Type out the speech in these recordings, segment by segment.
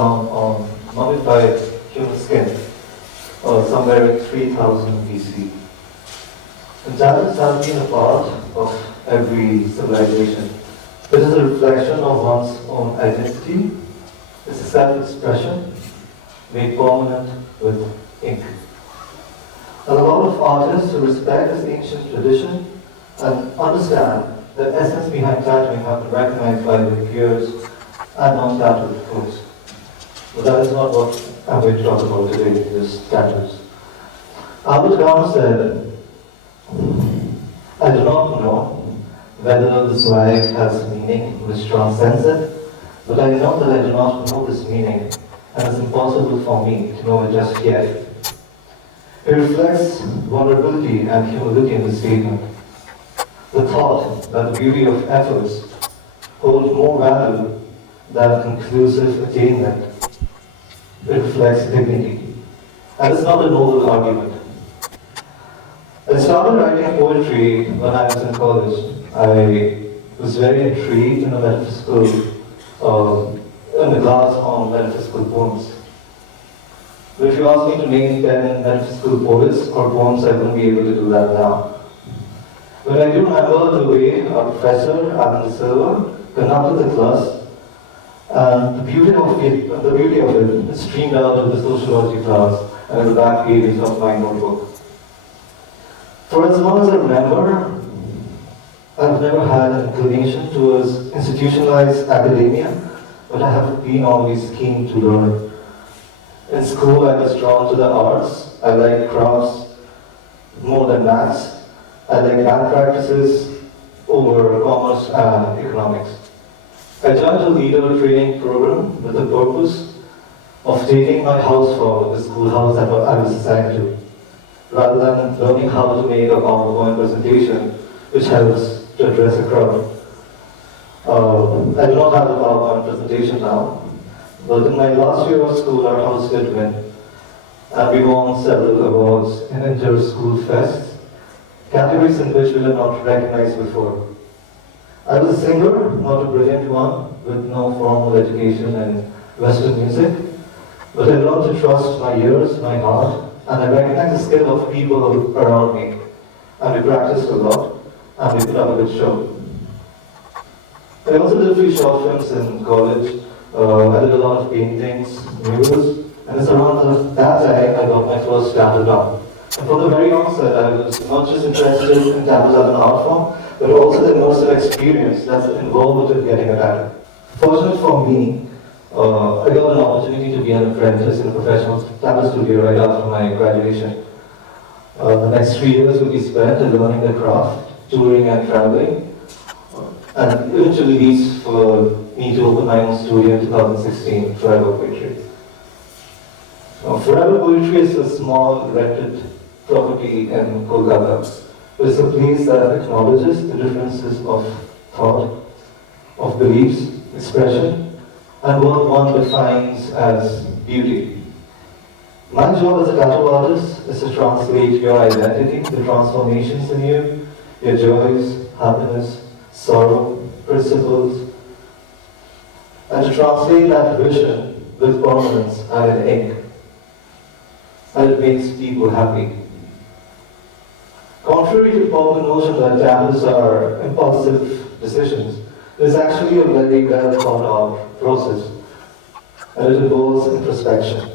found on mummified human skin, somewhere in 3000 BC. And tattoos have been a part of every civilization. It is a reflection of one's own identity. It's a self-expression made permanent with ink. And a lot of artists who respect this ancient tradition and understand the essence behind tattooing have been recognized by their peers and non-tattooed folks. But that is not what I'm going to talk about today, just tattoos. Albert Camus said, I do not know whether this life has meaning which transcends it, but I know that I do not know this meaning, and it's impossible for me to know it just yet. It reflects vulnerability and humility in the statement. The thought that the beauty of efforts holds more value than conclusive attainment. It reflects dignity. And it's not a noble argument. I started writing poetry when I was in college. I was very intrigued in the metaphysical, in the class on metaphysical poems. But if you ask me to name 10 metaphysical poets or poems, I wouldn't be able to do that now. But I do remember the way our professor, Alan Silva, conducted the class, and the beauty of it streamed out of the sociology class and in the back pages of my notebook. For as long as I remember, I've never had an inclination towards institutionalized academia, but I have been always keen to learn. In school, I was drawn to the arts. I liked crafts more than maths. I like band practices over commerce and economics. I joined a leader training program with the purpose of taking my house for the schoolhouse that I was assigned to, rather than learning how to make a PowerPoint presentation which helps to address a crowd. I do not have a PowerPoint presentation now, but in my last year of school, our house did win, and we won several awards in inter-school fests, categories in which we were not recognized before. I was a singer, not a brilliant one, with no formal education in Western music, but I learned to trust my ears, my heart, and I recognized the skill of people around me. And we practiced a lot, and we put up a good show. I also did a few short films in college. I did a lot of paintings, murals, and it's around that time I got my first tattoo done. And from the very onset, I was not just interested in tattoos as an art form, but also the immersive experience that's involved with getting a tattoo. Fortunate for me, I got an opportunity to be an apprentice in a professional tattoo studio right after my graduation. The next 3 years will be spent in learning the craft, touring and traveling, and eventually leads for me to open my own studio in 2016, Forever Poetry. Forever Poetry is a small rented property in Kolkata. It's a place that acknowledges the differences of thought, of beliefs, expression, and what one defines as beauty. My job as a tattoo artist is to translate your identity, the transformations in you, your joys, happiness, sorrow, principles, and to translate that vision with permanence and in ink. And it makes people happy. Contrary to the popular notion that tattoos are impulsive decisions, it is actually a very well thought out process, and it involves introspection.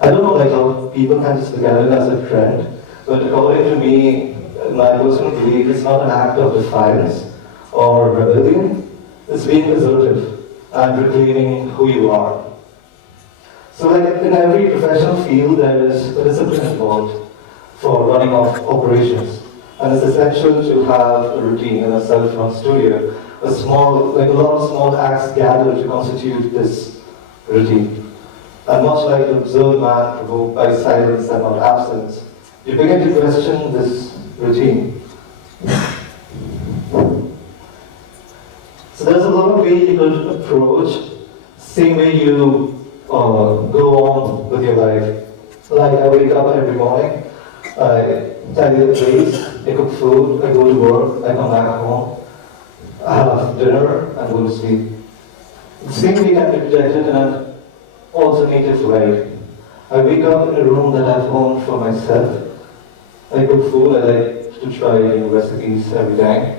I don't know how people can just look at it as a trend, but according to me, my personal belief, it's not an act of defiance or rebellion. It's being assertive and reclaiming who you are. So in every professional field, there is a discipline involved for running operations. And it's essential to have a routine in a self-run studio. A lot of small acts gather to constitute this routine. And much like an observed man provoked by silence and not absence, you begin to question this routine. So there's a lot of ways you could approach, same way you go on with your life. Like I wake up every morning, I tidy the place, I cook food, I go to work, I come back home, I have dinner, and go to sleep. The same way can be projected in a alternative life. I wake up in a room that I've owned for myself. I cook food, I like to try new recipes every time.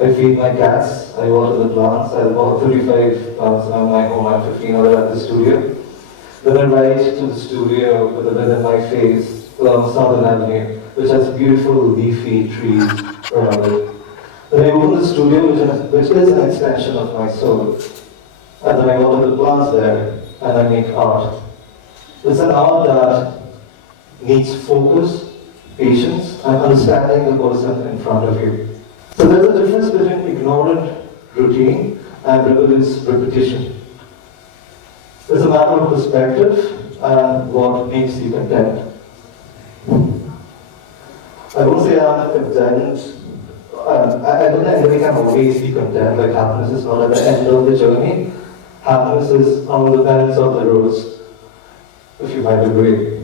I feed my cats, I water the plants, I walk 35 plants around my home and 15 other at the studio. Then I ride to the studio with a wind in my face along Southern Avenue, which has beautiful leafy trees around it. Then I open the studio, which is an extension of my soul. And then I water the plants there, and I make art. It's an art that needs focus, patience, and understanding the person in front of you. So there's a difference between ignorant routine and rebellious repetition. It's a matter of perspective and what makes you content. I won't say I'm content. I don't think anybody can always be content. Like happiness is not at the end of the journey. Happiness is on the bends of the roads, if you might agree.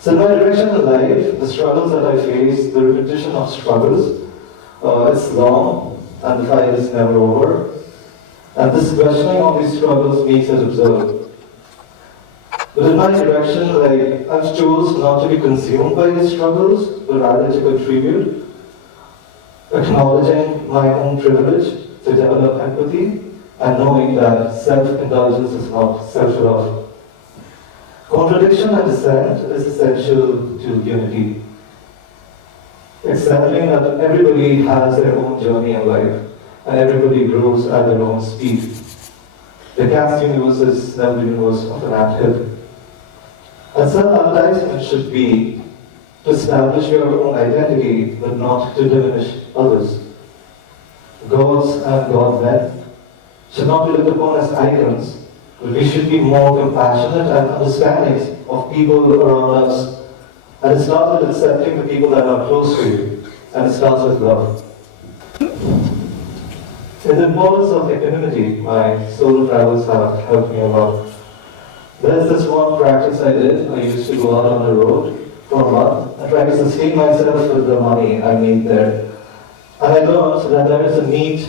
So in my direction in life, the struggles that I face, the repetition of struggles, it's long and the fight is never over. And this questioning of these struggles makes it absurd. But in my direction, like I've chosen not to be consumed by these struggles, but rather to contribute, acknowledging my own privilege to develop empathy and knowing that self-indulgence is not self-love. Contradiction and dissent is essential to unity. Accepting that everybody has their own journey in life and everybody grows at their own speed. The cast universe is never the universe of an anthill. And self-advertisement should be to establish your own identity, but not to diminish others. Gods and God-men should not be looked upon as icons, but we should be more compassionate and understanding of people around us. And it starts with accepting the people that are close to you, and it starts with love. In the importance of equanimity, my solo travels have helped me a lot. There's this one practice I did. I used to go out on the road for a month and try to sustain myself with the money I made there. And I learned that there is a need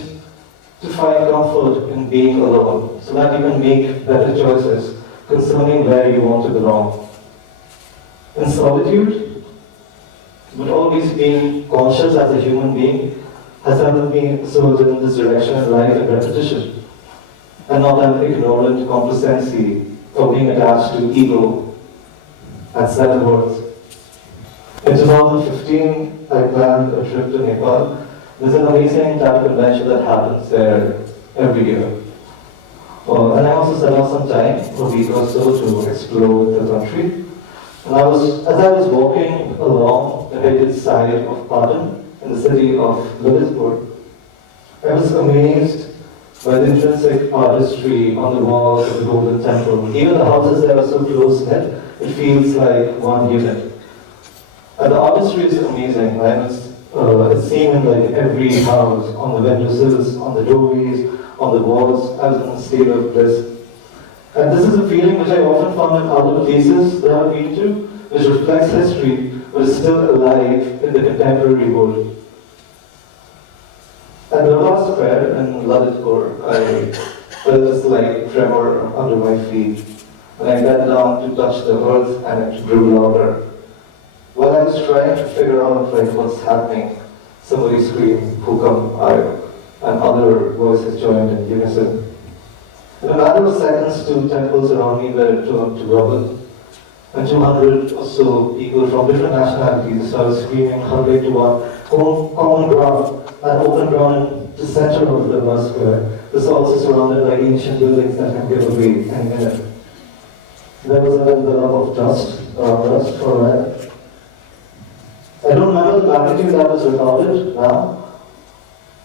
to find comfort in being alone, so that you can make better choices concerning where you want to belong. In solitude, but always being conscious as a human being has helped me surge in this direction in life and repetition, and not an ignorant complacency or being attached to ego and self-worth. In 2015, I planned a trip to Nepal. There's an amazing type convention that happens there every year. And I also set out some time, a week or so, to explore the country. And as I was walking along the heritage side of Patan in the city of Lalitpur, I was amazed by the intrinsic artistry on the walls of the Golden Temple. Even the houses that are so close-knit, it feels like one unit. And the artistry is amazing. It's seen in like every house, on the windowsills, on the doorways, on the walls. I was in a state of bliss. And this is a feeling which I often found in other places that I've been to, which reflects history, but is still alive in the contemporary world. At the last fair in Lalitpur, I felt this like tremor under my feet. And I bent down to touch the earth and it grew louder. While I was trying to figure out like what's happening, somebody screamed, "Hukam Aayo," and other voices joined in unison. In a matter of seconds, two temples around me were turned to rubble, and 200 or so people from different nationalities started screaming, huddling to one common ground, an open ground in the center of the bus square. This is also surrounded by ancient buildings that can give away any minute. There was an envelope of dust around us for a while. I don't remember the magnitude that was recorded now,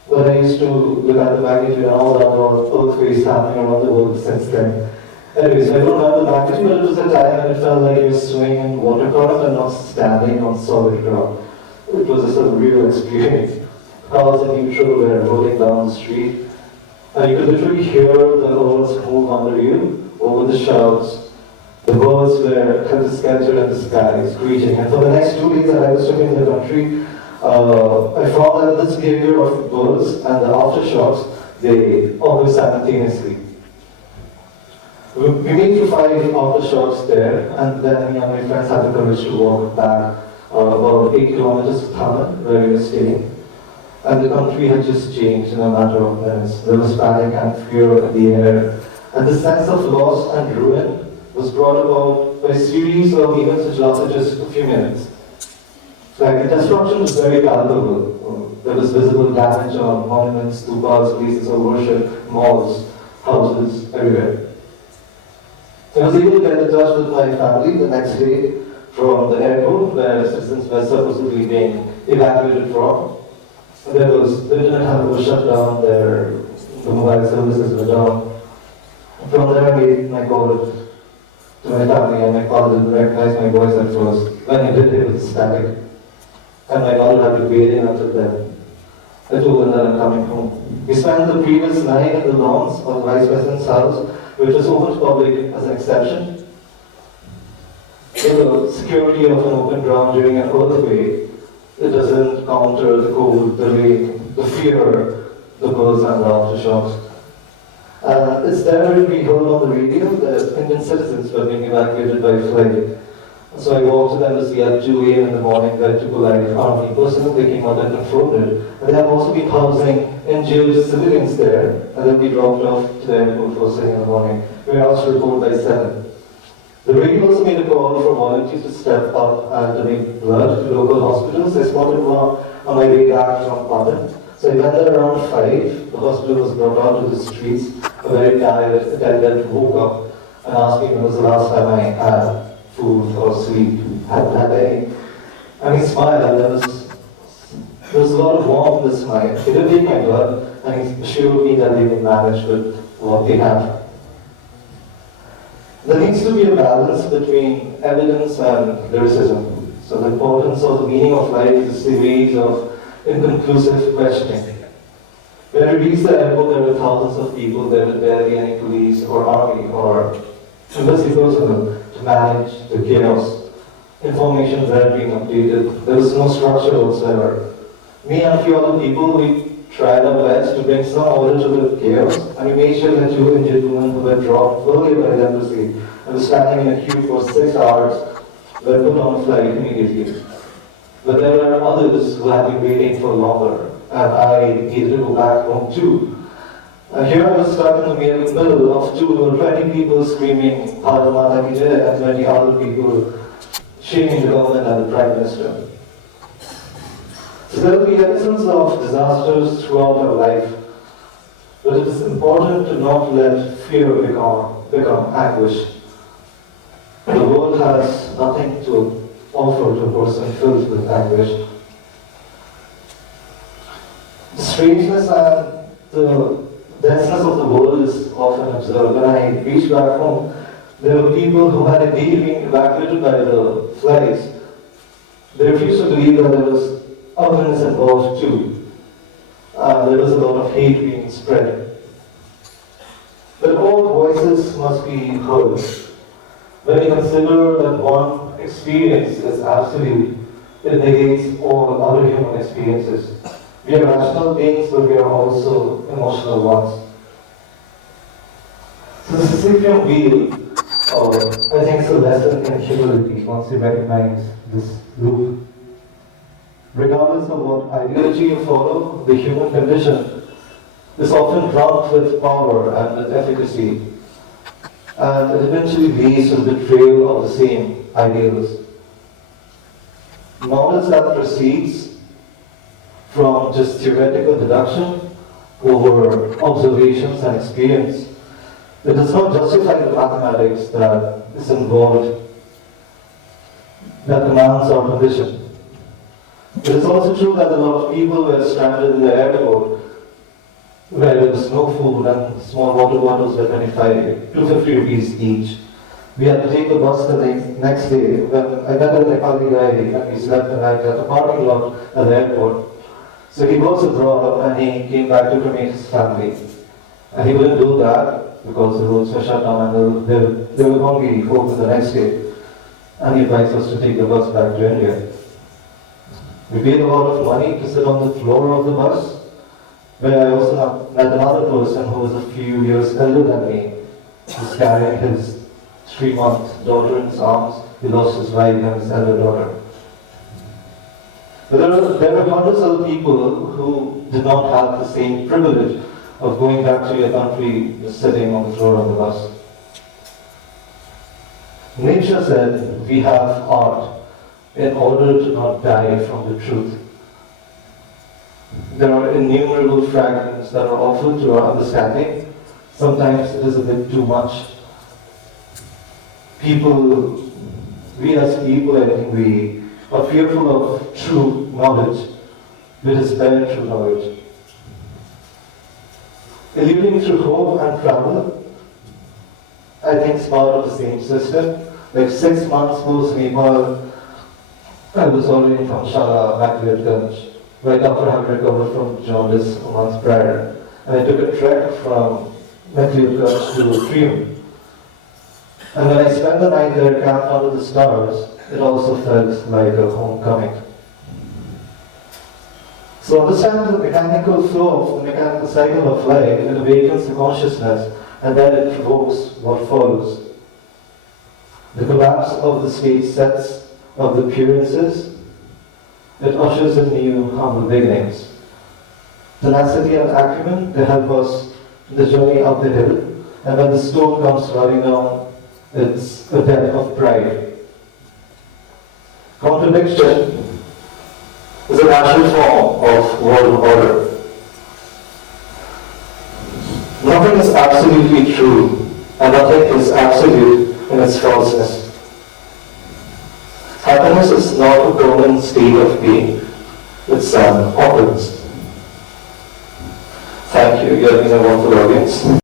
but I used to look at the magnitude and all that about earthquakes happening around the world since then. Anyways, I don't remember the magnitude, but it was a time when it felt like you were swinging in watercolor and not standing on solid ground. It was a surreal experience. Cars in neutral were rolling down the street, and you could literally hear the earth move under you over the shouts. The birds were scattered in the sky, screeching. And for the next 2 days that I was living in the country, I found that this behavior of birds and the aftershocks, they occur simultaneously. We made to 5 aftershocks there, and then me and my friends had the courage to walk back about 8 kilometers to Thailand, where we were staying. And the country had just changed in a matter of minutes. There was panic and fear in the air, and the sense of loss and ruin was brought about by a series of events which lasted just a few minutes. Like, the destruction was very palpable. There was visible damage on monuments, stupas, places of worship, malls, houses, everywhere. I was able to get in touch with my family the next day from the airport where citizens were supposedly being evacuated from. The internet was shut down, the mobile services were down. From there, I made my call to my family, and my father didn't recognize my voice at first. When he did, it was static. And my father had to wait in until then. I told him that I'm coming home. We spent the previous night in the lawns of the Vice President's house, which was open to public as an exception. The security of an open ground during an earthquake, it doesn't counter the cold, the rain, the fear, the buzz and the aftershocks. It's there we heard on the radio that Indian citizens were being evacuated by flight. So I walked to them to see at 2 a.m. in the morning that to polite army personnel, they came out and confirmed it. And they have also been housing injured civilians there, and they'll be dropped off to the airport first thing in the morning. We are asked to report by 7. The radio also made a call for volunteers to step up and donate blood to local hospitals. I spotted one on my way back from Pardon. So I went there around 5. The hospital was brought out to the streets. A very tired attendant woke up and asked me when was the last time I had food or sleep. Hadn't had any. And he smiled. There was a lot of warmth in the smile. He didn't take my blood, and he assured me that they will manage with what they have. There needs to be a balance between evidence and lyricism. So the importance of the meaning of life is a series of inconclusive questioning. When we reached the airport, there were thousands of people. There was barely any police or army or embassy personnel to manage the chaos. Information were being updated. There was no structure whatsoever. Me and a few other people, we tried our best to bring some order to the chaos, and we made sure that 2 injured women who were dropped earlier by the embassy and were standing in a queue for 6 hours were put on a flight immediately. But there were others who had been waiting for longer, and I needed to go back home too. And here I was stuck in the middle of 2 or 20 people screaming Bharat Mata Ki Jai, and 20 other people shaming the government and the Prime Minister. So there will be episodes of disasters throughout our life, but it is important to not let fear become anguish. The world has nothing to offer to a person filled with anguish. The strangeness and the denseness of the world is often observed. When I reached back home, there were people who had indeed been evacuated by the flights. They refused to believe that there was otherness involved too. There was a lot of hate being spread. But all voices must be heard. When we consider that one experience is absolute, it negates all other human experiences. We are rational beings, but we are also emotional ones. So the Sisyphean wheel, I think it's a lesson in humility once you recognize this loop. Regardless of what ideology you follow, the human condition is often drunk with power and with efficacy, and it eventually leads to the betrayal of the same ideals. Knowledge that proceeds from just theoretical deduction over observations and experience, it does not justify the mathematics that is involved, that commands our condition. It is also true that a lot of people were stranded in the airport where there was no food and small water bottles were 250 rupees each. We had to take the bus the next day. When I met a Nepali guy and we slept the night at the parking lot at the airport. So he was abroad and he came back to cremate his family. And he wouldn't do that because the roads were shut down and they were only open the next day. And he advised us to take the bus back to India. We paid a lot of money to sit on the floor of the bus, where I also met another person who was a few years elder than me. He's carrying his 3-month daughter in his arms. He lost his wife and his elder daughter. But there are hundreds of people who did not have the same privilege of going back to your country just sitting on the floor of the bus. Nature said, we have art in order to not die from the truth. There are innumerable fragments that are offered to our understanding. Sometimes it is a bit too much. We as people, I think we are fearful of true knowledge. We despair true knowledge. Eluding through hope and travel, I think it's part of the same system. Like 6 months post Nepal, I was already in Shala, Ganj, right after having recovered from jaundice a month prior. And I took a trek from Ganj to Trium. And when I spent the night there camped under the stars, it also felt like a homecoming. So understanding the mechanical flow, the mechanical cycle of life, it awakens the consciousness, and then it provokes what follows. The collapse of the state sets of the appearances, it ushers in new humble beginnings. Tenacity and acumen, they help us in the journey up the hill, and when the stone comes rolling down, it's a death of pride. Contradiction is a natural form of world order. Nothing is absolutely true, and nothing is absolute in its falseness. Happiness is not a permanent state of being, it's an opulence. Thank you, you have been a wonderful audience.